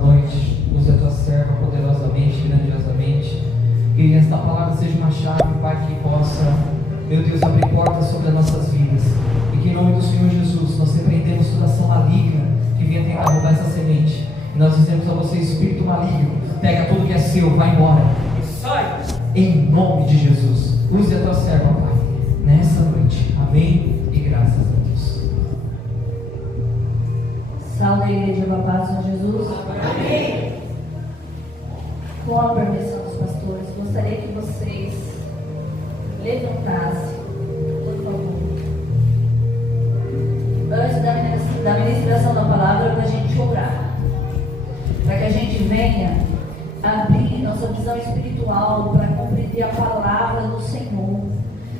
Noite, use a tua serva poderosamente, grandiosamente. Que esta palavra seja uma chave, Pai, que possa, meu Deus, abrir portas sobre as nossas vidas. E que em nome do Senhor Jesus nós repreendemos toda ação maligna que venha tentar roubar essa semente. E nós dizemos a você, espírito maligno, pega tudo que é seu, vai embora. E sai! Em nome de Jesus. Use a tua serva, Pai, nessa noite. Amém e graças a Deus. Salve a igreja da paz, Senhor Jesus. Amém. Com a permissão dos pastores, gostaria que vocês levantassem, por favor, antes da ministração da palavra, para a gente orar, para que a gente venha abrir nossa visão espiritual para compreender a palavra do Senhor,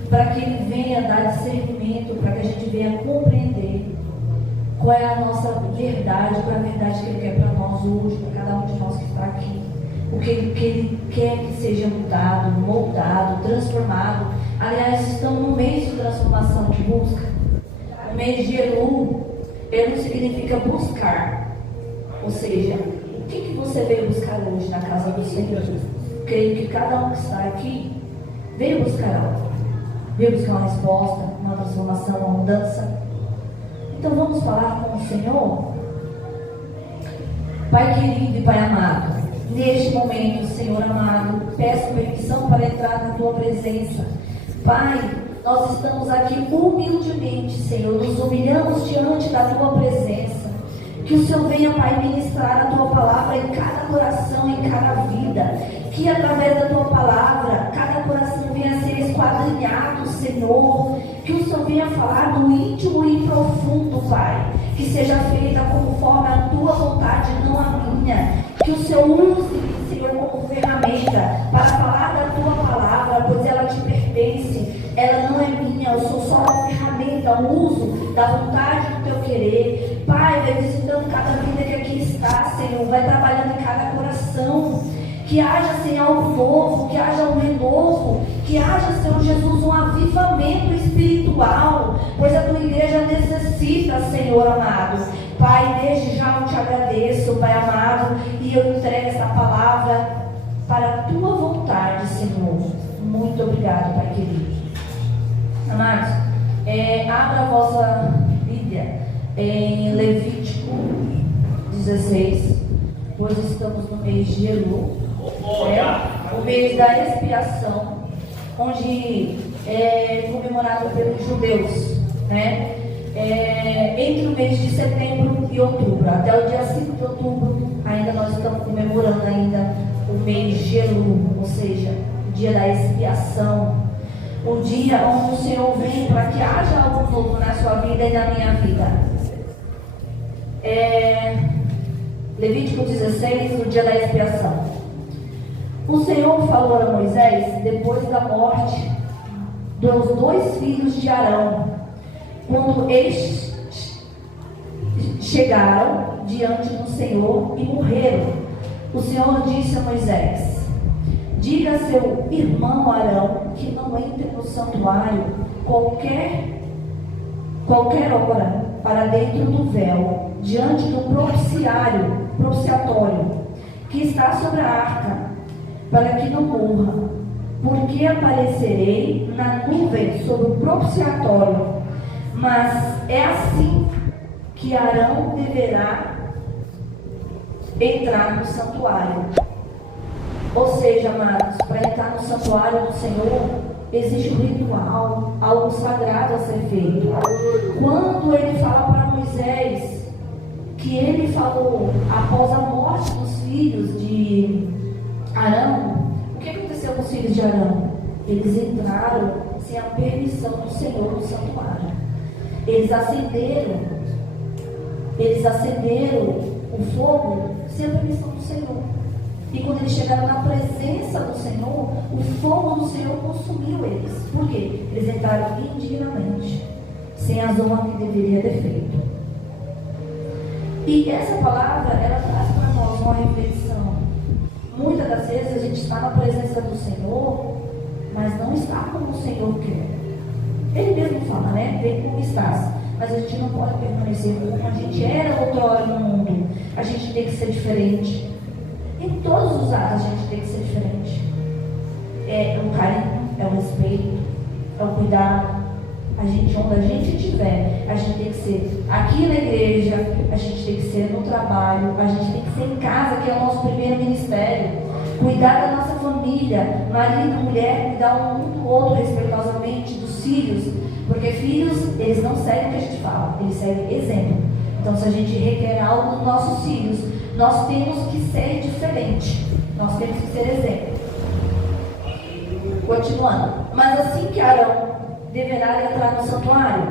para que Ele venha dar discernimento, para que a gente venha compreender qual é a nossa verdade, qual é a verdade que Ele quer para nós hoje, para cada um de nós que está aqui. O que Ele quer que seja mudado, moldado, transformado. Aliás, estamos no mês de transformação, de busca. O mês de Elu. Elu significa buscar. Ou seja, o que você veio buscar hoje na casa do Senhor? Creio que cada um que está aqui veio buscar algo. Veio buscar uma resposta, uma transformação, uma mudança. Então vamos falar com o Senhor. Pai querido e Pai amado, neste momento, Senhor amado, peço permissão para entrar na Tua presença. Pai, nós estamos aqui humildemente, Senhor, nos humilhamos diante da Tua presença. Que o Senhor venha, Pai, ministrar a Tua palavra em cada coração, em cada vida. Que através da Tua palavra, cada coração venha a ser esquadrinhado, Senhor. Que o Senhor venha falar do íntimo e profundo, Pai. Que seja feita conforme a Tua vontade, não a minha. Que o Senhor use, Senhor, como ferramenta para falar da Tua palavra, pois ela te pertence. Ela não é minha, eu sou só uma ferramenta, um uso da vontade do Teu querer. Pai, vai visitando cada vida que aqui está, Senhor. Vai trabalhando em cada coração. Que haja, Senhor, algo novo, que haja um renovo, que haja, Senhor Jesus, um avivamento espiritual, pois a Tua igreja necessita, Senhor amado. Pai, desde já eu te agradeço, Pai amado, e eu entrego essa palavra para a Tua vontade, Senhor. Muito obrigado, Pai querido. Amados, abra a vossa Bíblia em Levítico 16, pois estamos no mês de Elu. O mês da expiação, onde é comemorado pelos judeus, né? Entre o mês de setembro e outubro, até o dia 5 de outubro, ainda nós estamos comemorando ainda o mês de Elu, ou seja, o dia da expiação, o dia onde o Senhor vem para que haja algo novo na sua vida e na minha vida. Levítico 16, o dia da expiação. O Senhor falou a Moisés depois da morte dos 2 filhos de Arão, quando eles chegaram diante do Senhor e morreram. O Senhor disse a Moisés: diga a seu irmão Arão que não entre no santuário qualquer hora para dentro do véu, diante do propiciatório que está sobre a arca, para que não morra, porque aparecerei na nuvem sobre o propiciatório. Mas é assim que Arão deverá entrar no santuário. Ou seja, amados, para entrar no santuário do Senhor, existe um ritual, algo sagrado a ser feito. Quando ele fala para Moisés, que ele falou após a morte dos filhos de Arão, o que aconteceu com os filhos de Arão? Eles entraram sem a permissão do Senhor no santuário. Eles acenderam o fogo sem a permissão do Senhor. E quando eles chegaram na presença do Senhor, o fogo do Senhor consumiu eles. Por quê? Eles entraram indignamente, sem a honra que deveria ter feito. E essa palavra, ela traz para nós uma reflexão. Muitas das vezes a gente está na presença do Senhor, mas não está como o Senhor quer. Ele mesmo fala, né? Vem como estás. mas a gente não pode permanecer como a gente era outrora no mundo. A gente tem que ser diferente. Em todos os atos a gente tem que ser diferente. É o carinho, é o respeito, é o cuidado. A gente, onde a gente estiver, a gente tem que ser aqui na igreja, a gente tem que ser no trabalho, a gente tem que ser em casa, que é o nosso primeiro ministério. Cuidar da nossa família, marido, mulher, cuidar um do outro respeitosamente, dos filhos, porque filhos, eles não seguem o que a gente fala, eles seguem exemplo. Então, se a gente requer algo dos nossos filhos, nós temos que ser diferente, nós temos que ser exemplo. Continuando, mas assim que Arão deverá entrar no santuário,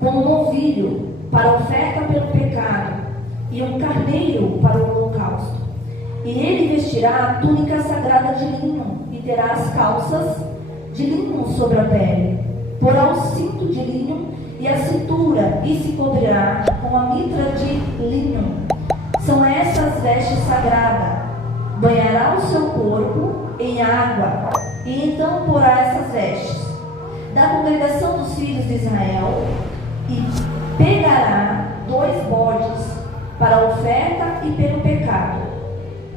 com um novilho para oferta pelo pecado e um carneiro para o holocausto. E ele vestirá a túnica sagrada de linho e terá as calças de linho sobre a pele. Porá o cinto de linho e a cintura e se cobrirá com a mitra de linho. São essas vestes sagradas. Banhará o seu corpo em água e então porá essas vestes da congregação dos filhos de Israel e pegará 2 bodes para a oferta e pelo pecado,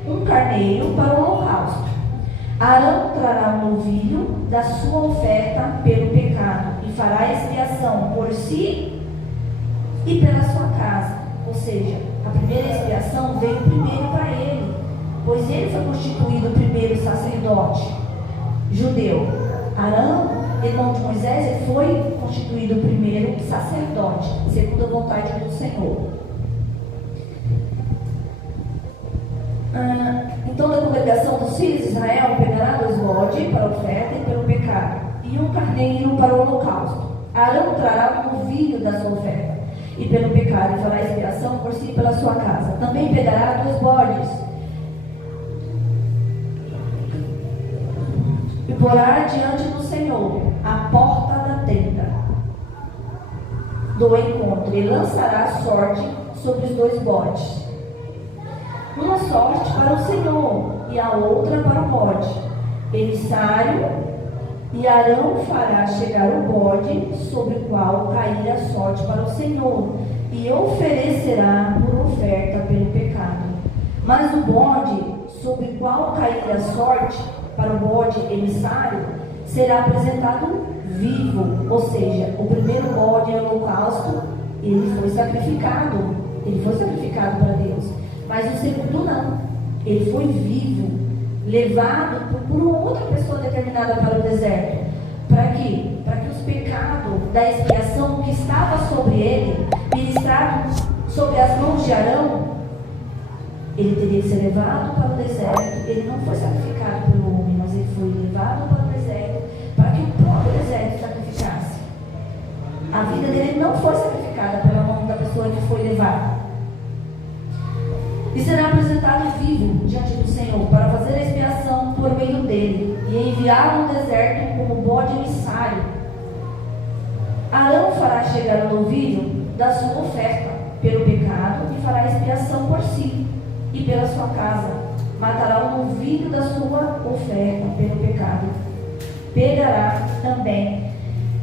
um carneiro para o holocausto. Arão trará um novilho da sua oferta pelo pecado e fará expiação por si e pela sua casa. Ou seja, a primeira expiação veio primeiro para ele, pois ele foi constituído o primeiro sacerdote judeu. Arão, irmão de Moisés, ele foi constituído o primeiro sacerdote, segundo a vontade do Senhor. Então, da congregação dos filhos de Israel, pegará 2 bodes para a oferta e pelo pecado, e um carneiro para o holocausto. Arão trará um novilho da sua oferta, e pelo pecado, e fará expiação por si e pela sua casa. Também pegará 2 bodes, e porá diante do Senhor a porta da tenda do encontro, e lançará a sorte sobre os 2 bodes. Uma sorte para o Senhor e a outra para o bode. Emissário, e Arão fará chegar o bode sobre o qual cair a sorte para o Senhor, e oferecerá por oferta pelo pecado. Mas o bode sobre o qual cair a sorte para o bode emissário será apresentado vivo, ou seja, o primeiro bode em holocausto, ele foi sacrificado para Deus. Mas o segundo não, ele foi vivo, levado por uma outra pessoa determinada para o deserto. Para quê? Para que os pecados da expiação que estava sobre ele, ministrado sobre as mãos de Arão, ele teria que ser levado para o deserto. Ele não foi sacrificado pelo homem, mas ele foi levado para o deserto, para que o próprio deserto sacrificasse. A vida dele não foi sacrificada pela mão da pessoa que foi levada. E será apresentado vivo diante do Senhor para fazer a expiação por meio dele e enviá-lo no deserto como bode emissário. Arão fará chegar o novilho da sua oferta pelo pecado e fará a expiação por si e pela sua casa. Matará o novilho da sua oferta pelo pecado. Pegará também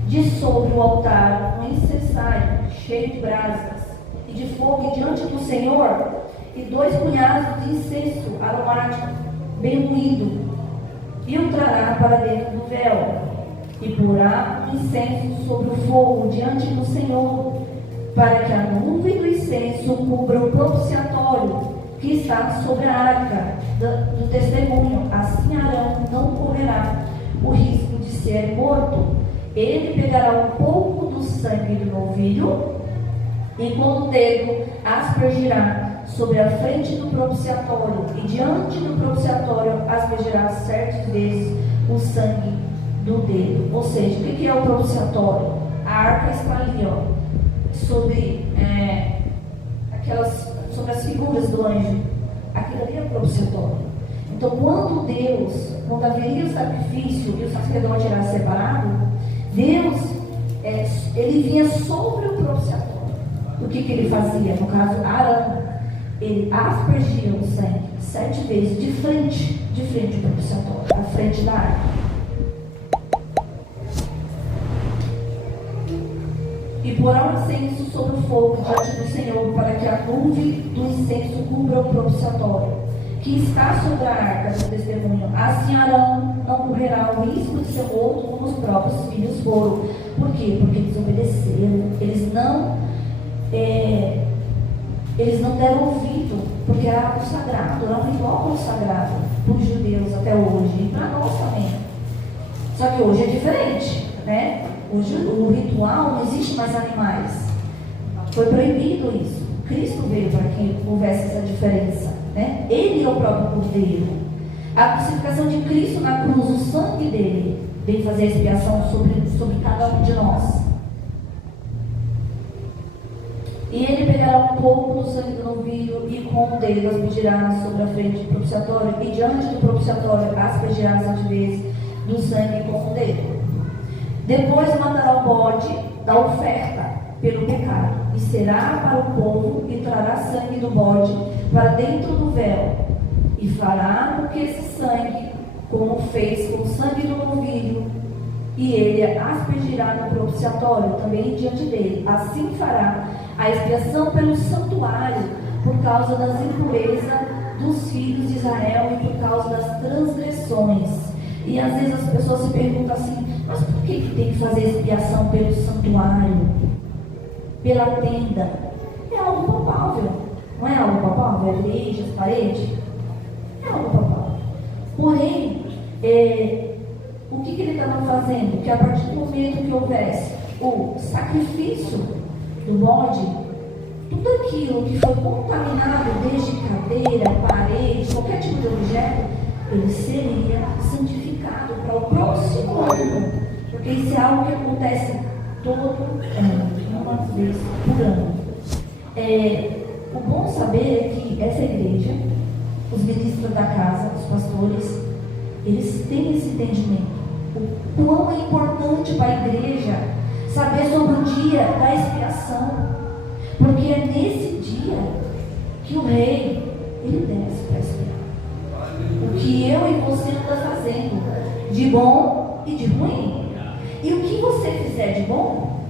de sobre o altar um incensário cheio de brasas e de fogo diante do Senhor, e 2 punhados de incenso aromático bem moído, e o trará para dentro do véu, e porá o incenso sobre o fogo diante do Senhor, para que a nuvem do incenso cubra o propiciatório que está sobre a arca do testemunho. Assim Arão não correrá o risco de ser morto. Ele pegará um pouco do sangue do novilho e com o dedo aspergirá sobre a frente do propiciatório, e diante do propiciatório aspergirá 7 vezes o sangue do dedo. Ou seja, o que é o propiciatório? A arca está ali, sobre sobre as figuras do anjo. Aquilo ali é o propiciatório. Então, quando haveria o sacrifício e o sacerdote era separado, Deus, ele vinha sobre o propiciatório. O que ele fazia? No caso, Arão, ele aspergia o sangue 7 vezes de frente ao propiciatório, à frente da arca. E porá o incenso sobre o fogo diante do Senhor, para que a nuvem do incenso cubra o propiciatório, que está sobre a arca do testemunho. Assim Arão não correrá o risco de ser morto como os próprios filhos foram. Por quê? Porque eles obedeceram, eles não deram ouvido, porque era algo sagrado, era um ritual consagrado para os judeus até hoje, e para nós também. Só que hoje é diferente, né? Hoje o ritual não existe mais animais. Foi proibido isso. Cristo veio para que houvesse essa diferença, né? Ele é o próprio Cordeiro. A crucificação de Cristo na cruz, o sangue dele, vem fazer a expiação sobre cada um de nós. E ele pegará um pouco do sangue do novilho e com o dedo aspergirá sobre a frente do propiciatório, e diante do propiciatório aspergirá 7 vezes do sangue com o dedo. Depois matará o bode da oferta pelo pecado, e será para o povo, e trará sangue do bode para dentro do véu, e fará com que esse sangue, como fez com o sangue do novilho, e ele aspergirá no propiciatório também diante dele. Assim fará a expiação pelo santuário, por causa das impurezas dos filhos de Israel e por causa das transgressões. E às vezes as pessoas se perguntam assim: mas por que tem que fazer expiação pelo santuário, pela tenda? É algo palpável, não é algo palpável? A igreja, as paredes, é algo palpável. Porém, o que ele estava fazendo? Que a partir do momento que houvesse o sacrifício do bode, tudo aquilo que foi contaminado, desde cadeira, parede, qualquer tipo de objeto, ele seria santificado para o próximo ano, porque isso é algo que acontece todo ano, uma vez por ano. O bom saber é que essa igreja, os ministros da casa, os pastores, eles têm esse entendimento. O quão é importante para a igreja saber sobre o dia da expiação, porque é nesse dia que o rei, ele desce para expiar o que eu e você estamos fazendo, de bom e de ruim. E o que você fizer de bom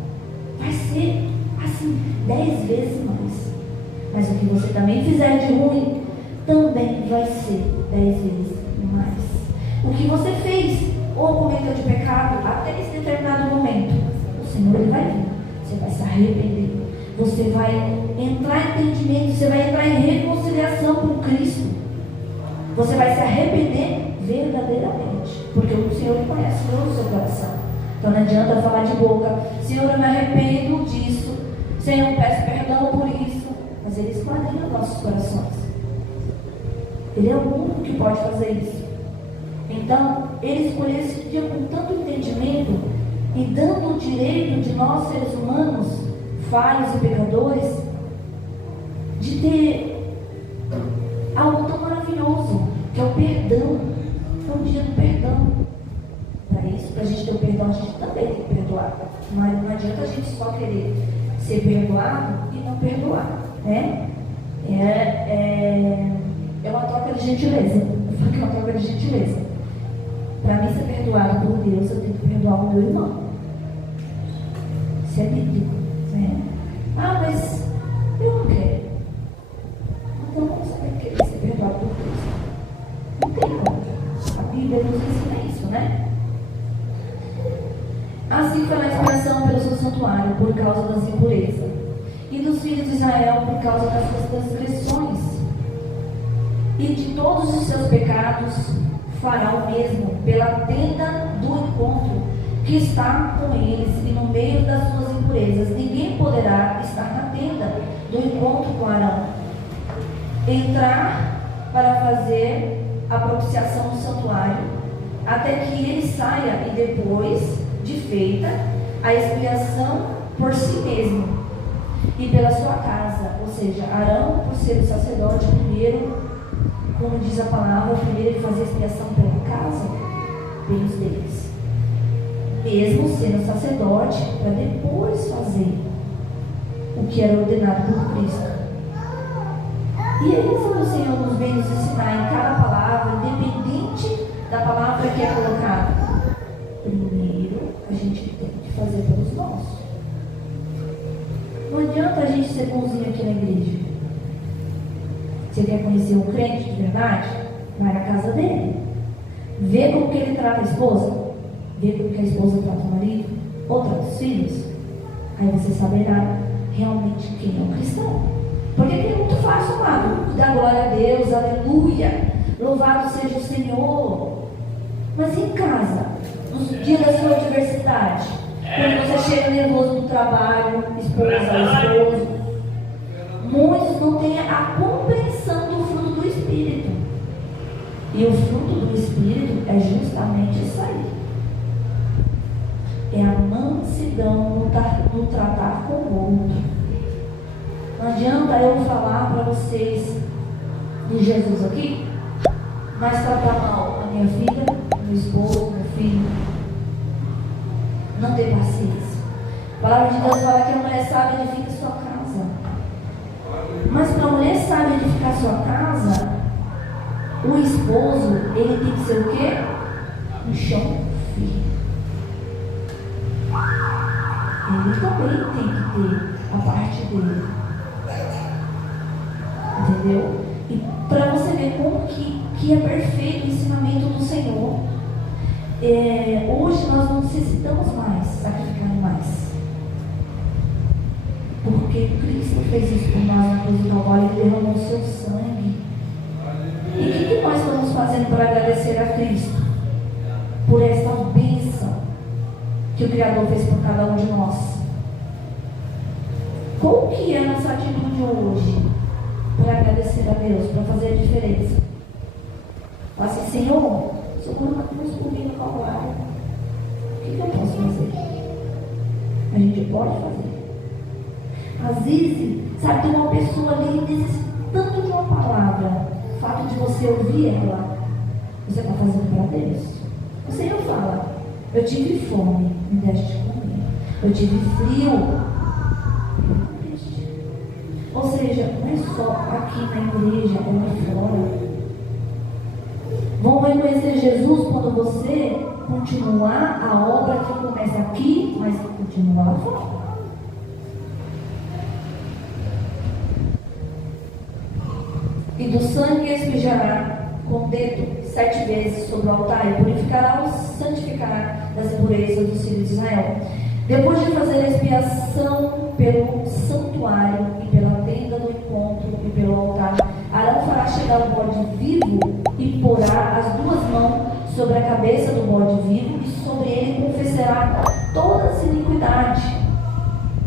vai ser assim 10 vezes mais, mas o que você também fizer de ruim também vai ser 10 vezes mais. O que você fez ou cometeu de pecado até esse determinado momento, o Senhor ele vai vir, você vai se arrepender, você vai entrar em entendimento, você vai entrar em reconciliação com Cristo, você vai se arrepender verdadeiramente, porque o Senhor conhece o seu coração. Então não adianta falar de boca: Senhor, eu me arrependo disso, Senhor, eu peço perdão por isso, mas Ele esquadrinha nossos corações. Ele é o único que pode fazer isso. Então, Ele escolheu esse dia com tanto entendimento e dando o direito de nós, seres humanos, falhos e pecadores, de ter algo tão maravilhoso, que é o perdão. É o dia do perdão. Para isso, para a gente ter o perdão, a gente também tem que perdoar. Mas não adianta a gente só querer ser perdoado e não perdoar, né? É uma troca de gentileza. Eu falo que é uma troca de gentileza. Para mim ser perdoado por Deus, eu tenho que perdoar o meu irmão. Isso é bíblico, né? Ah, mas eu não quero. Então como você vai querer ser perdoado por Deus? Não tem como. A Bíblia nos ensina isso, né? Assim foi a expiação pelo seu santuário, por causa das impurezas, e dos filhos de Israel, por causa das suas transgressões, e de todos os seus pecados fará o mesmo pela tenda do encontro que está com eles, e no meio das suas impurezas ninguém poderá estar na tenda do encontro com Arão, entrar para fazer a propiciação no santuário, até que ele saia, e depois de feita a expiação por si mesmo e pela sua casa. Ou seja, Arão, por ser o sacerdote, primeiro, como diz a palavra, primeiro ele fazia expiação pela casa, pelos deles, mesmo sendo sacerdote, para depois fazer o que era ordenado por Cristo. E é isso que o Senhor nos vem nos ensinar em cada palavra, independente da palavra que é colocada. Primeiro, a gente tem que fazer pelos nossos. adianta a gente ser bonzinho aqui na igreja. Você quer conhecer um crente de verdade? Vai na casa dele. Vê como que ele trata a esposa. Vê como que a esposa trata o marido. Ou trata os filhos. Aí você saberá realmente quem é um cristão. Porque é muito fácil, amado. Dar glória a Deus, aleluia. Louvado seja o Senhor. Mas em casa, nos dias da sua adversidade, quando você chega nervoso no trabalho, esposo, muitos não têm a compreensão do fruto do Espírito. E o fruto do Espírito é justamente isso aí. É a mansidão no tratar com o outro. Não adianta eu falar para vocês de Jesus aqui, mas tratar mal a minha filha, meu esposo, meu filho. Não ter paciência. A palavra de Deus fala que a mulher sábia edifica sua casa. Mas para a mulher sábia edificar sua casa, o esposo, ele tem que ser o quê? Um chão firme. Ele também tem que ter a parte dele. Entendeu? E para você ver como que é perfeito o ensinamento do Senhor. Hoje nós não necessitamos mais sacrificar mais. Porque Cristo fez isso por nós na cruz do Calvário e derramou o seu sangue. E o que nós estamos fazendo para agradecer a Cristo? Por esta bênção que o Criador fez por cada um de nós. Qual que é a nossa atitude hoje para agradecer a Deus, para fazer a diferença? Fala assim, Senhor, socorro na cruz por mim no Calvário. O que eu posso fazer? A gente pode fazer. Às vezes, sabe, tem uma pessoa ali necessitando de uma palavra. O fato de você ouvir ela, você está fazendo para Deus. O Senhor fala, eu tive fome, me deste de comer. Eu tive frio, me deste. Ou seja, não é só aqui na igreja, é lá fora. Vão reconhecer Jesus quando você continuar a obra que começa aqui, mas continua lá fora. E do sangue espejará com o dedo 7 vezes sobre o altar, e purificará e santificará das impurezas dos filhos de Israel. Depois de fazer a expiação pelo santuário e pela tenda do encontro e pelo altar, Arão fará chegar o bode vivo e porá as 2 mãos sobre a cabeça do bode vivo, e sobre ele confessará toda a iniquidade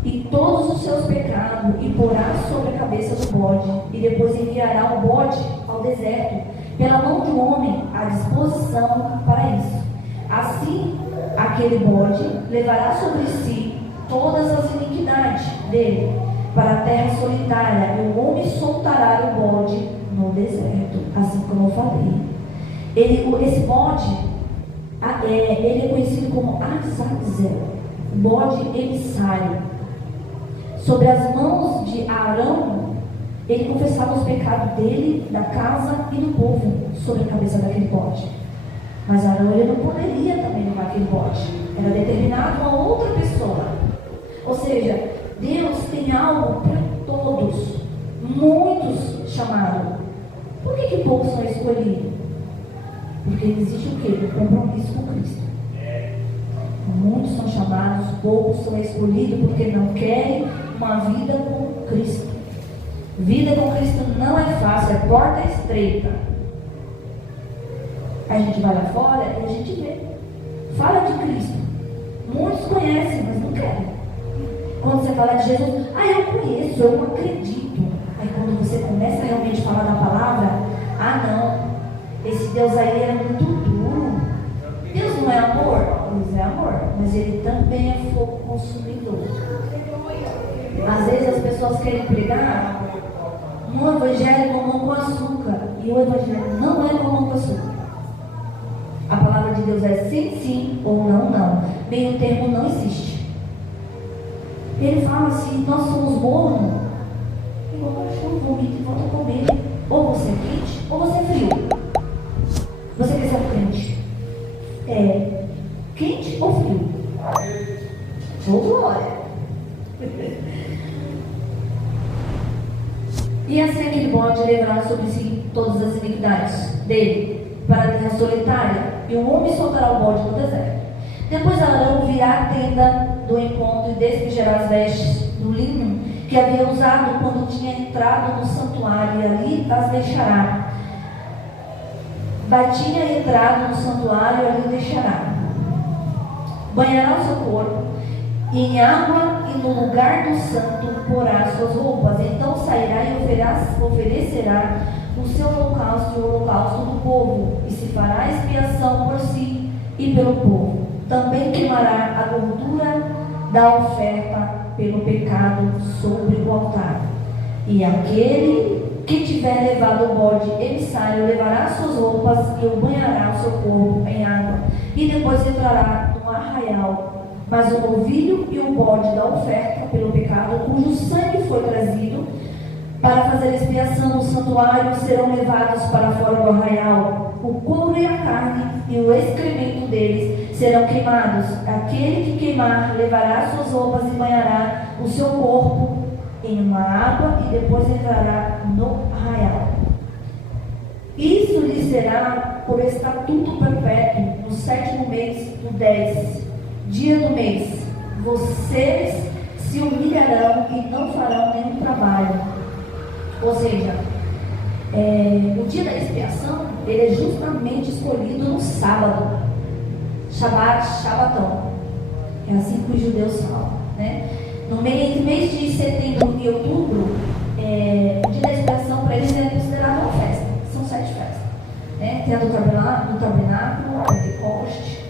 e todos os seus pecados, e porá sobre a cabeça do bode, e depois enviará o bode ao deserto, pela mão de um homem à disposição para isso. Assim, aquele bode levará sobre si todas as iniquidades dele para a terra solitária, e o homem soltará o bode no deserto, assim como eu falei. Esse bode, ele é conhecido como Azazel, bode emissário. Sobre as mãos de Arão, ele confessava os pecados dele, da casa e do povo, sobre a cabeça daquele bode. Mas Arão, ele não poderia também levar aquele bode. Era determinado a outra pessoa. Ou seja, Deus tem algo para todos. Muitos chamados. Por que poucos são escolhidos? Porque existe o quê? O compromisso com Cristo. Muitos são chamados, poucos são escolhidos porque não querem uma vida com Cristo. Vida com Cristo não é fácil, é porta estreita. A gente vai lá fora e a gente vê. Fala de Cristo. Muitos conhecem, mas não querem. Quando você fala de Jesus, eu conheço, eu não acredito. Aí quando você começa a realmente falar da palavra, não, esse Deus aí é muito duro. Deus não é amor? Deus é amor, mas ele também é fogo consumidor. Às vezes as pessoas querem pregar no evangelho mamão com açúcar, e o evangelho não é mamão com açúcar. A palavra de Deus é sim, sim ou não, não. Meio termo não existe. Ele fala assim, nós somos mornos, igual o cachorro vomita e volta a comer. Ou você é quente, ou você é frio. Você quer ser crente? Quente ou frio? Ou glória. atividades dele para a terra solitária, e o homem soltará o bode no deserto. Depois Arão virá à tenda do encontro e despejará as vestes do linho que havia usado quando tinha entrado no santuário, e ali as deixará. Tinha entrado no santuário, e ali o deixará. Banhará o seu corpo em água, e no lugar do santo porá suas roupas. Então sairá e oferecerá o seu holocausto e o holocausto do povo, e se fará expiação por si e pelo povo. Também queimará a gordura da oferta pelo pecado sobre o altar. E aquele que tiver levado o bode emissário levará suas roupas e o banhará o seu corpo em água, e depois entrará no arraial. Mas o novilho e o bode da oferta pelo pecado, cujo sangue foi trazido para fazer expiação no santuário, serão levados para fora do arraial. O couro e a carne e o excremento deles serão queimados. Aquele que queimar levará suas roupas e banhará o seu corpo em uma água, e depois entrará no arraial. Isso lhe será por estatuto perpétuo, no 7º mês do 10º dia do mês. Vocês se humilharão e não farão nenhum trabalho. Ou seja, o dia da expiação, ele é justamente escolhido no sábado. Shabatão. É assim que os judeus falam, né? No mês de setembro e outubro, o dia da expiação para eles é considerado uma festa. São 7 festas, né? Tem a do tabernáculo, a Pentecoste.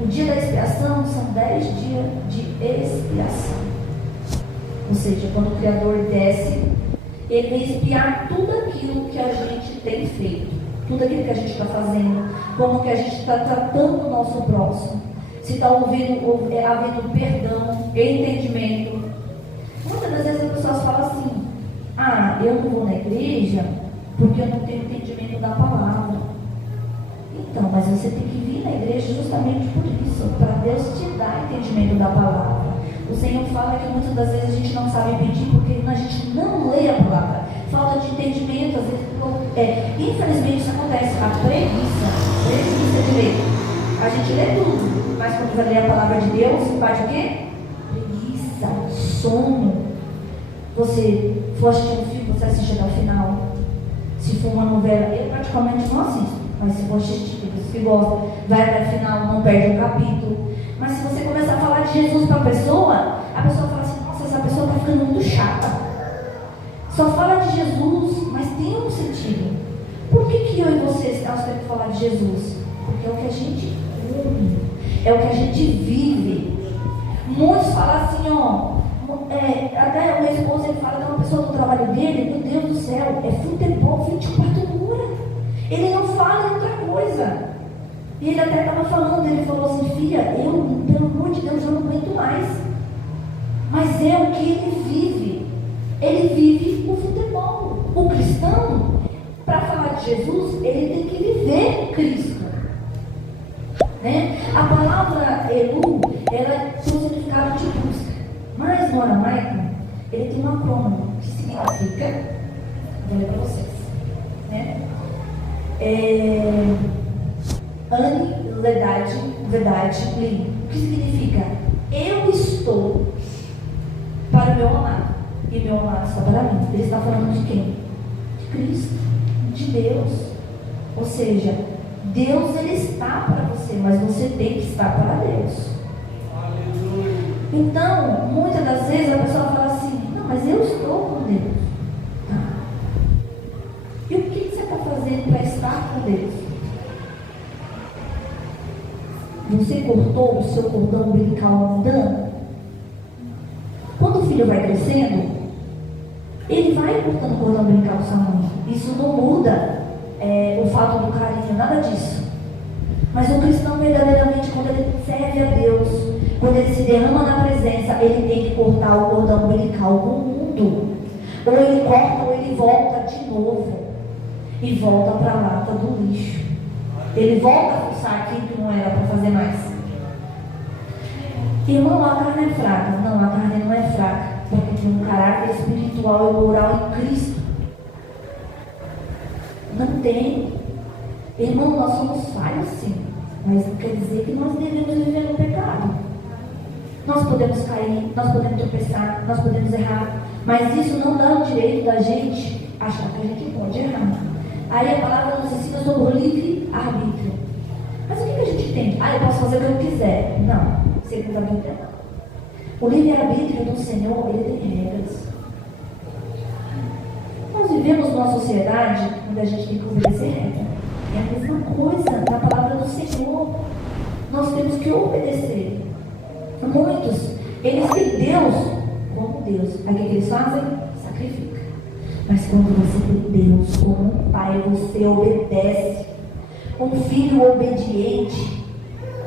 O dia da expiação são 10 dias de expiação. Ou seja, quando o Criador desce, ele vem expiar tudo aquilo que a gente tem feito, tudo aquilo que a gente está fazendo, como que a gente está tratando o nosso próximo, se está havendo perdão, entendimento. Muitas das vezes as pessoas falam assim: eu não vou na igreja porque eu não tenho entendimento da palavra. Então, mas você tem que vir na igreja justamente por isso, para Deus te dar entendimento da palavra. O Senhor fala que muitas das vezes a gente não sabe pedir porque a gente não lê a palavra. Falta de entendimento, às vezes, infelizmente isso acontece. A preguiça de ler. A gente lê tudo, mas quando vai ler a palavra de Deus, faz o quê? Preguiça, sono. Você for assistir um filme, você assiste até o final. Se for uma novela, eu praticamente não assisto. Mas se for assistir, se gosta, vai até o final, não perde um capítulo. Mas se você começar a falar de Jesus para a pessoa fala assim: nossa, essa pessoa está ficando muito chata. Só fala de Jesus, mas tem um sentido. Por que eu e você nós temos que falar de Jesus? Porque é o que a gente come, é o que a gente vive. Muitos falam assim, até o meu esposo, ele fala que uma pessoa do trabalho dele, meu Deus do céu, é futebol 24 horas. Ele não fala em outra coisa. E ele até estava falando, ele falou assim: filha, eu, pelo amor de Deus, eu não aguento mais. Mas é o que ele vive. Ele vive o futebol. O cristão, para falar de Jesus, ele tem que viver Cristo, né? A palavra Elu, ela tem um significado de busca. Mas no aramaico, ele tem um acrônimo que significa, vou ler para vocês, né? Ani, verdade, li. O que significa? Eu estou para o meu amado, e meu amado está para mim. Ele está falando de quem? De Cristo, de Deus. Ou seja, Deus, ele está para você, mas você tem que estar para Deus. Aleluia. Então, muitas das vezes a pessoa fala assim: não, mas eu estou com Deus. Tá. E o que você está fazendo para estar com Deus? Você cortou o seu cordão umbilical andando? Quando o filho vai crescendo, ele vai cortando o cordão umbilical com sua mãe. Isso não muda o fato do carinho, nada disso. Mas o cristão, verdadeiramente, quando ele serve a Deus, quando ele se derrama na presença, ele tem que cortar o cordão umbilical com o mundo. Ou ele corta ou ele volta de novo. E volta para a lata do lixo. Ele volta a forçar aquilo que não era para fazer mais. Irmão, a carne é fraca. Não, a carne não é fraca, porque tem um caráter espiritual e moral em Cristo. Não tem. Irmão, nós somos falhos sim, mas não quer dizer que nós devemos viver no pecado. Nós podemos cair, nós podemos tropeçar, nós podemos errar, mas isso não dá o direito da gente achar que a gente pode errar. Aí a palavra nos ensina sobre o livre-arbítrio. Mas o que a gente tem? Eu posso fazer o que eu quiser. Não, segundo a Bíblia não. O livre-arbítrio do Senhor, ele tem regras. Nós vivemos numa sociedade onde a gente tem que obedecer regra. É a mesma coisa na palavra do Senhor. Nós temos que obedecer. Muitos, eles têm Deus como Deus. Aí o que eles fazem? Sacrifica. Mas quando você tem Deus como um pai, você obedece. Um filho obediente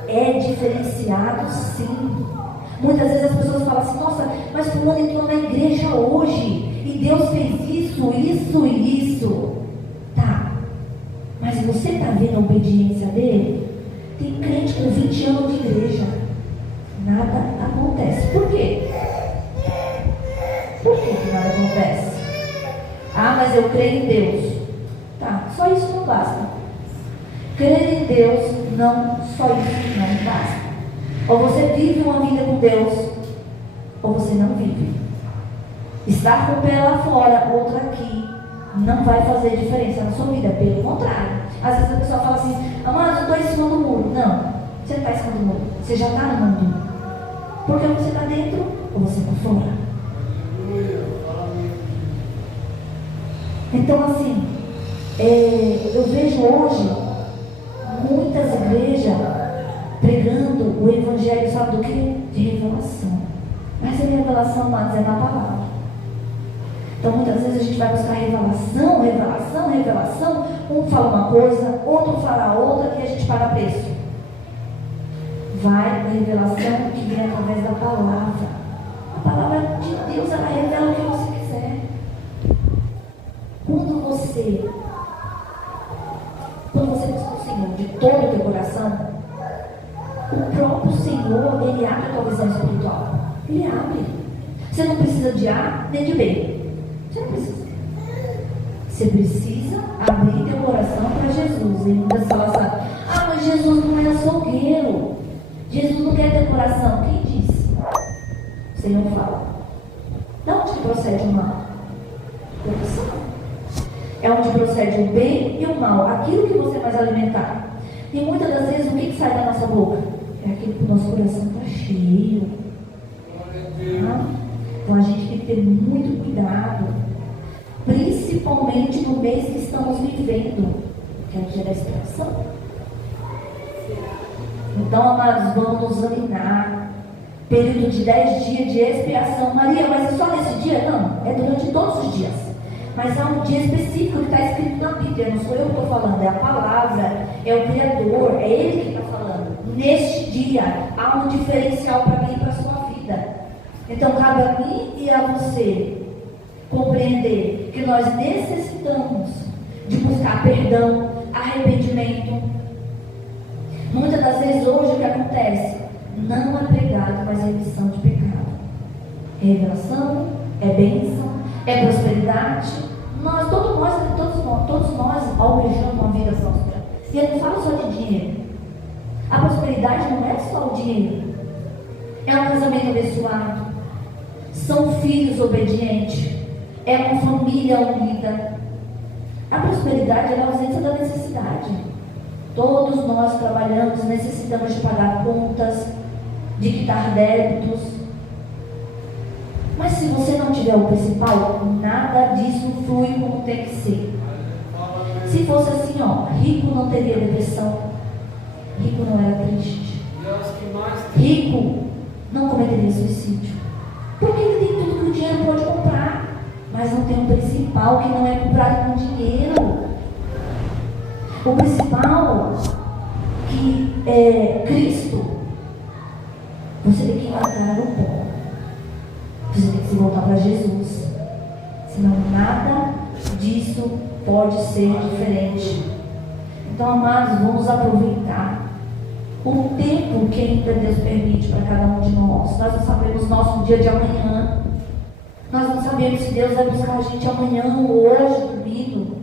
é diferenciado, sim. Muitas vezes as pessoas falam assim: nossa, mas fulano entrou na igreja hoje e Deus fez isso, isso e isso. Tá, mas você está vendo a obediência dele? Tem crente com 20 anos de igreja, nada acontece. Por quê? Por que nada acontece? Mas eu creio em Deus. Tá, só isso não basta. Crer em Deus, não, só isso não basta. Ou você vive uma vida com Deus, ou você não vive. Estar com o pé lá fora, outro aqui, não vai fazer diferença na sua vida. Pelo contrário. Às vezes a pessoa fala assim: mas eu estou em cima do muro. Não, você não está em cima do muro. Você já está no mundo. Porque você está dentro, ou você está fora. Então assim, eu vejo hoje muitas igrejas pregando o evangelho, sabe do que? De revelação. Mas a revelação, amados, é na palavra. Então muitas vezes a gente vai buscar revelação, revelação, revelação. Um fala uma coisa, outro fala outra, e a gente paga preço. Vai na revelação que vem através da palavra. A palavra de Deus, ela revela o que você quiser. Quando você busca o Senhor de todo o teu coração, o próprio Senhor, ele abre a tua visão espiritual. Ele abre. Você não precisa de A nem de B. Você não precisa. Você precisa abrir teu coração para Jesus. E muitas falam assim: mas Jesus não é açougueiro. Jesus não quer ter coração. Quem disse? O Senhor fala. De onde que procede o mal? Coração. É onde procede o bem e o mal. Aquilo que você mais alimentar. E muitas das vezes o que sai da nossa boca? É aquilo que o nosso coração está cheio. Então a gente tem que ter muito cuidado. Principalmente no mês que estamos vivendo, que é o dia da expiação. Então, amados, vamos nos examinar. Período de 10 dias de expiação. Maria, mas é só nesse dia? Não, é durante todos os dias. Mas há um dia específico que está escrito na Bíblia. Não sou eu que estou falando, é a palavra, é o Criador, é Ele que está falando. Neste dia há um diferencial para mim e para a sua vida. Então cabe a mim e a você compreender que nós necessitamos de buscar perdão, arrependimento. Muitas das vezes hoje o que acontece? Não é pregado, mas é remissão de pecado. É revelação, é bênção, é prosperidade. Todos nós almejamos uma vida próspera. E eu não falo só de dinheiro. A prosperidade não é só o dinheiro. É um casamento abençoado. São filhos obedientes. É uma família unida. A prosperidade é a ausência da necessidade. Todos nós trabalhamos, necessitamos de pagar contas, de quitar débitos. Mas se você não tiver o principal, nada disso flui como tem que ser. Se fosse assim, rico não teria depressão, rico não era triste, rico não cometeria suicídio, porque ele tem tudo que o dinheiro pode comprar, mas não tem o principal, que não é comprado com dinheiro. O principal, que é Cristo, você tem que largar o pó. Você tem que se voltar para Jesus. Senão nada disso pode ser diferente. Então, amados, vamos aproveitar o tempo que ainda Deus permite para cada um de nós. Nós não sabemos nosso dia de amanhã. Nós não sabemos se Deus vai buscar a gente amanhã ou hoje, domingo.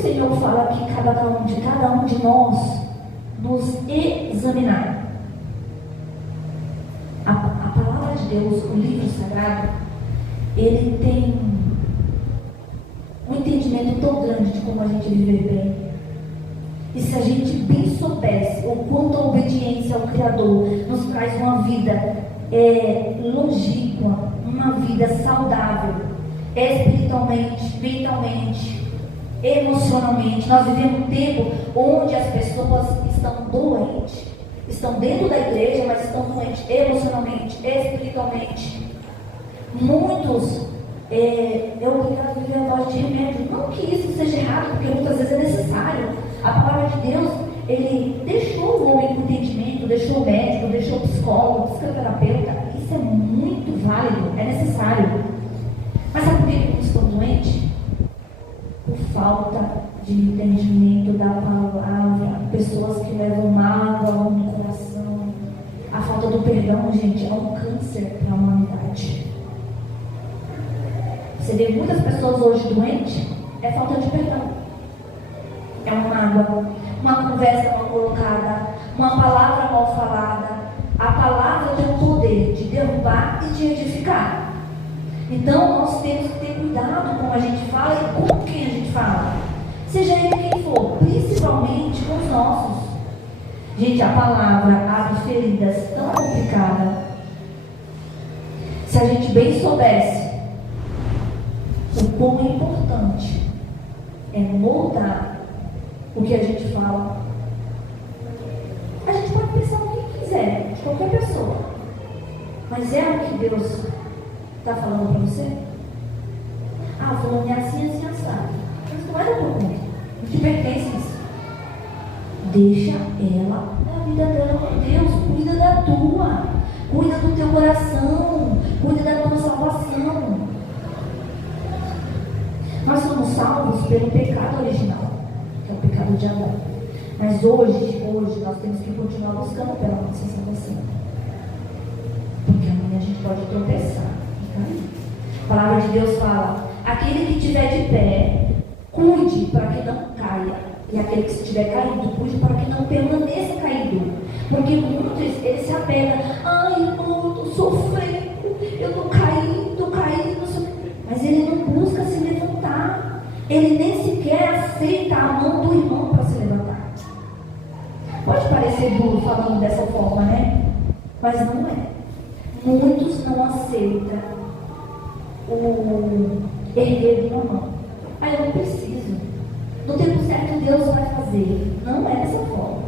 o Senhor fala que cada um de nós nos examinar. A palavra de Deus, o livro sagrado, ele tem um entendimento tão grande de como a gente viver bem. E se a gente bem soubesse o quanto a obediência ao Criador nos traz uma vida longínqua, uma vida saudável, espiritualmente, mentalmente, emocionalmente. Nós vivemos um tempo onde as pessoas estão doentes, estão dentro da igreja, mas estão doentes emocionalmente, espiritualmente. Muitos obrigados a viver a base de remédio. Não que isso seja errado, porque muitas vezes é necessário. A palavra de Deus, ele deixou o homem com entendimento, deixou o médico, deixou o psicólogo, o psicoterapeuta. Isso é muito válido, é necessário. Mas sabe por que eles estão doentes? Por falta de entendimento da palavra. Pessoas que levam mágoa no coração. A falta do perdão, gente, é um câncer para a humanidade. Você vê muitas pessoas hoje doentes, é falta de perdão. É uma mágoa, uma conversa mal colocada, uma palavra mal falada. A palavra tem o poder de derrubar e de edificar. Então nós temos que ter cuidado com a gente fala e com quem a gente fala. Seja ele quem for, principalmente com os nossos. Gente, a palavra abre feridas tão complicadas. Se a gente bem soubesse o quão é importante é moldar o que a gente fala. A gente pode pensar o que quiser, de qualquer pessoa, mas é o que Deus está falando para você? Fulano é assim, assim, assado. Mas não é da tua conta, não te pertence isso. Deixa ela na vida dela com Deus, cuida da tua, cuida do teu coração, cuida da tua salvação. Nós somos salvos pelo pecado original, que é o pecado de Adão. Mas hoje nós temos que continuar buscando pela nossa salvação. Porque amanhã a gente pode tropeçar e cair. A palavra de Deus fala: aquele que estiver de pé, cuide para que não caia. E aquele que estiver caído, cuide para que não permaneça caído. Porque muitos, eles se apegam: irmão, eu estou sofrendo, eu estou caído, não sei o que. Mas ele não busca se levantar. Ele nem sequer aceita a mão do irmão para se levantar. Pode parecer duro falando dessa forma, né? Mas não é. Muitos não aceitam o erguer de uma mão. Eu não preciso. No tempo certo Deus vai fazer. Não é dessa forma.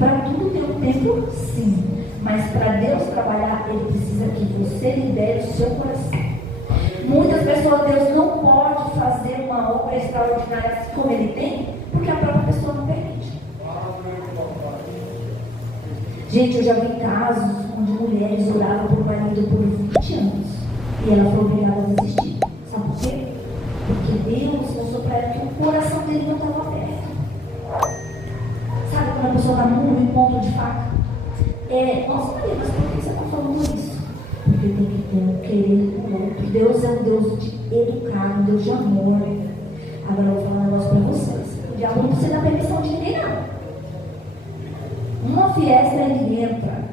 Para tudo tem um tempo, sim. Mas para Deus trabalhar, Ele precisa que você libere o seu coração. Muitas pessoas, Deus não pode fazer uma obra extraordinária assim como Ele tem, porque a própria pessoa não permite. Gente, eu já vi casos onde mulheres oravam por marido por 20 anos e ela foi obrigada a desistir. Sabe por quê? Porque Deus mostrou para ela que o coração dele não estava aberto. Sabe quando a pessoa está no ponto de faca? Nossa, Maria, mas por que você está falando isso? Porque tem que ter um querer do outro. Deus é um Deus de educar, um Deus de amor. Agora eu vou falar um negócio para vocês. O diabo não precisa dar permissão de ninguém, não. Uma fiesta ele entra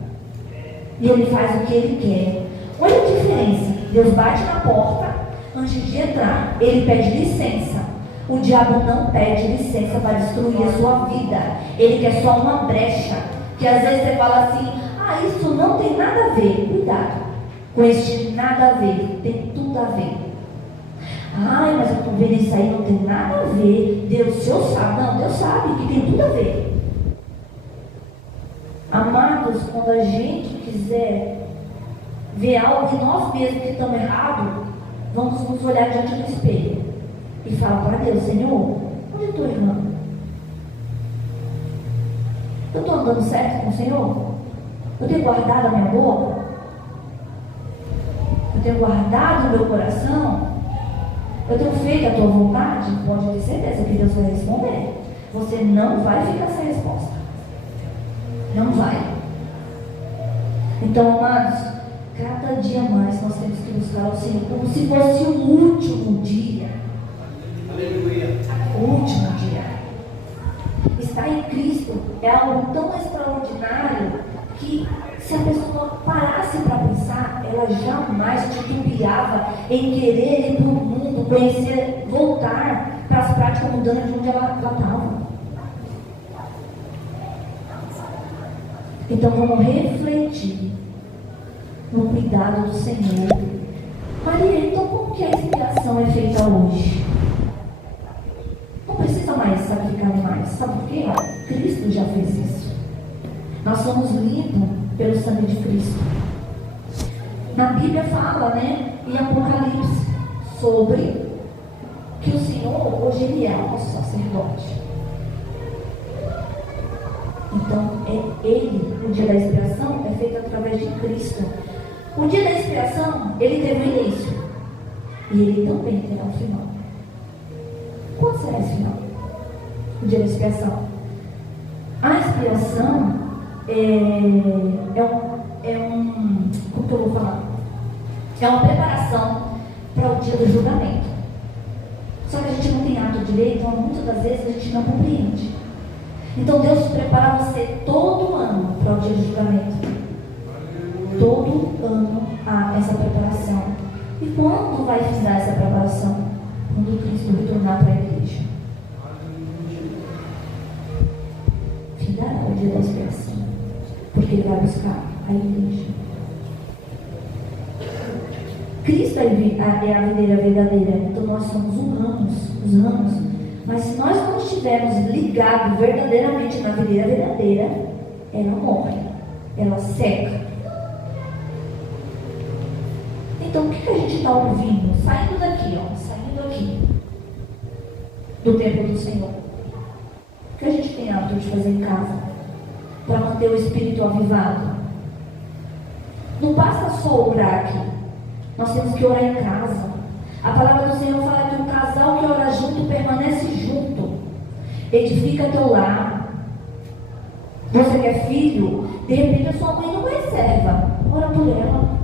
e ele faz o que ele quer. Olha a diferença. Deus bate na porta antes de entrar. Ele pede licença. O diabo não pede licença para destruir a sua vida. Ele quer só uma brecha. Que às vezes você fala assim: isso não tem nada a ver. Cuidado com este nada a ver. Tem tudo a ver. Mas eu estou vendo isso aí, não tem nada a ver. Deus, o Senhor sabe. Não, Deus sabe que tem tudo a ver. Amados, quando a gente quiser ver algo que nós mesmos que estamos errados, vamos nos olhar diante do espelho e falar para Deus: Senhor, onde eu estou errando? Eu estou andando certo com o Senhor? Eu tenho guardado a minha boca? Eu tenho guardado o meu coração? Eu tenho feito a tua vontade? Pode ter certeza que Deus vai responder. Você não vai ficar sem resposta. Não vai. Então, amados, cada dia mais nós temos que buscar o Senhor como se fosse o último dia. Aleluia. jamais titubeava em querer ir para o mundo, conhecer, voltar para as práticas mundanas de onde ela estava. Então vamos refletir no cuidado do Senhor. Maria, então como que a expiação é feita hoje? Não precisa mais sacrificar animais. Sabe por quê? Cristo já fez isso. Nós somos limpos pelo sangue de Cristo. Na Bíblia fala, em Apocalipse, sobre que o Senhor, hoje Ele é o nosso sacerdote. Então, Ele, o dia da expiação, é feito através de Cristo. O dia da expiação, Ele teve um início. E Ele também terá um final. Qual será esse final? O dia da expiação. A expiação como que eu vou falar? É uma preparação para o dia do julgamento. Só que a gente não tem ato direito, então muitas das vezes a gente não compreende. Então Deus prepara você todo ano para o dia do julgamento. Todo ano há essa preparação. E quando vai findar essa preparação? Quando Cristo retornar para a igreja. Findará o dia da expiação. Porque Ele vai buscar a igreja. Cristo é a videira verdadeira. Então nós somos os ramos. Mas se nós não estivermos ligados verdadeiramente na videira verdadeira, ela morre, ela seca. Então o que a gente está ouvindo? Saindo aqui do templo do Senhor. O que a gente tem hábito de fazer em casa para manter o espírito avivado? Não basta só orar aqui. Nós temos que orar em casa. A palavra do Senhor fala que um casal que ora junto permanece junto. Edifica teu lar. Você que é filho, de repente a sua mãe não reserva. Ora por ela.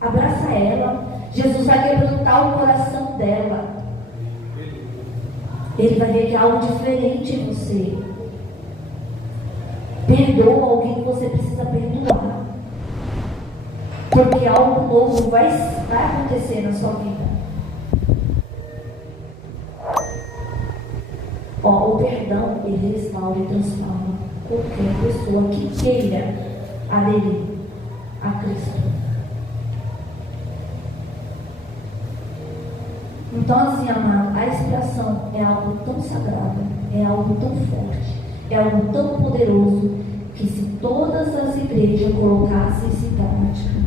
Abraça ela. Jesus vai quebrantar o coração dela. Ele vai ver que há algo diferente em você. Perdoa alguém que você precisa perdoar. Porque algo novo vai acontecer na sua vida. O perdão, ele restaura e transforma qualquer pessoa que queira aderir a Cristo. Então, assim, amado, a expiação é algo tão sagrado, é algo tão forte, é algo tão poderoso, que se todas as igrejas colocassem isso em prática,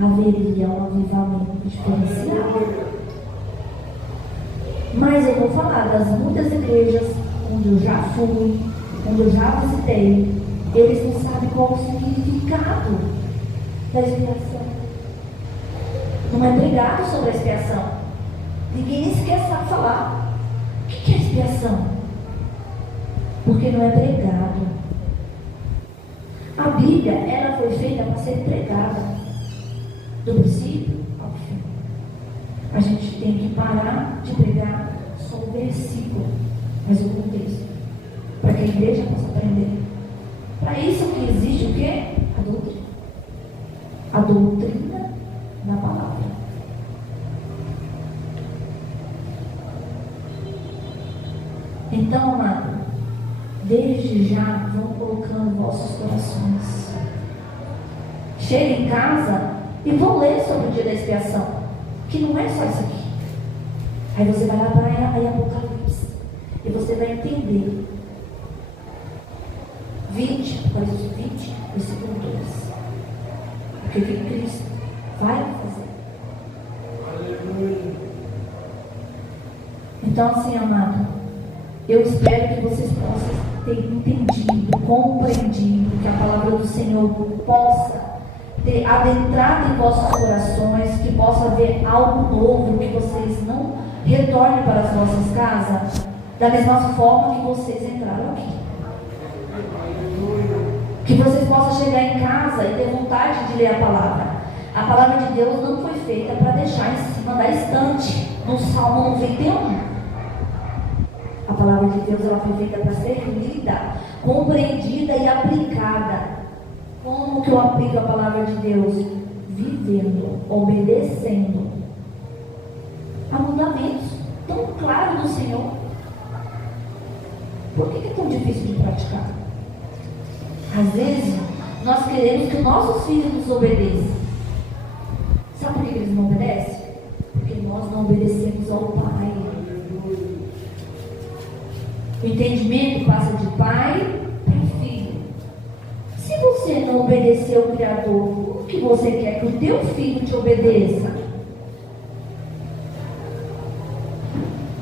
haveria um avivamento diferenciado. Mas eu vou falar das muitas igrejas onde eu já fui, onde eu já visitei, eles não sabem qual é o significado da expiação. Não é pregado sobre a expiação. Ninguém nem sequer sabe falar. O que é expiação? Porque não é pregado. A Bíblia, ela foi feita para ser pregada, do princípio ao fim. A gente tem que parar de pregar só o versículo, mas o contexto, para que a igreja possa aprender. Para isso que existe o quê? A doutrina. A doutrina da palavra. Então, amado, desde já vão colocando vossos corações. Chega em casa e vão ler sobre o dia da expiação, que não é só isso aqui. Aí você vai lá para Apocalipse e você vai entender 20, versículo 2. O que Cristo vai fazer. Aleluia. Então, assim, amado, eu espero que vocês possam ter entendido, compreendido, que a palavra do Senhor possa ter adentrado em vossos corações, que possa haver algo novo, que vocês não retornem para as vossas casas da mesma forma que vocês entraram aqui. Que vocês possam chegar em casa e ter vontade de ler a palavra. A palavra de Deus não foi feita para deixar em cima da estante, no Salmo 91. A palavra de Deus, ela foi feita para ser lida, compreendida e aplicada. Como que eu aplico a palavra de Deus? vivendo, obedecendo. Há mandamentos tão claros do Senhor. Por que é tão difícil de praticar? Às vezes, nós queremos que os nossos filhos nos obedeçam. Sabe por que eles não obedecem? Porque nós não obedecemos ao Pai. O entendimento passa de pai para filho. Se você não obedecer ao Criador, como que você quer que o teu filho te obedeça?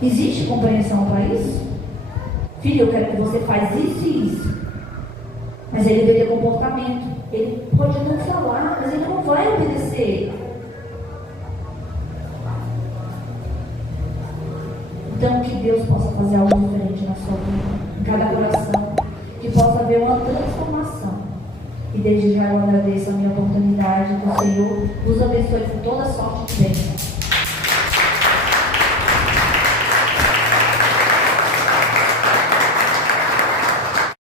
Existe compreensão para isso? Filho, eu quero que você faça isso e isso. Mas ele vai ter comportamento. Ele pode não falar, mas ele não vai obedecer. Então, que Deus possa fazer algo diferente na sua vida, em cada coração, que possa haver uma transformação. E desde já eu agradeço a minha oportunidade, que o Senhor nos abençoe com toda sorte de bênção.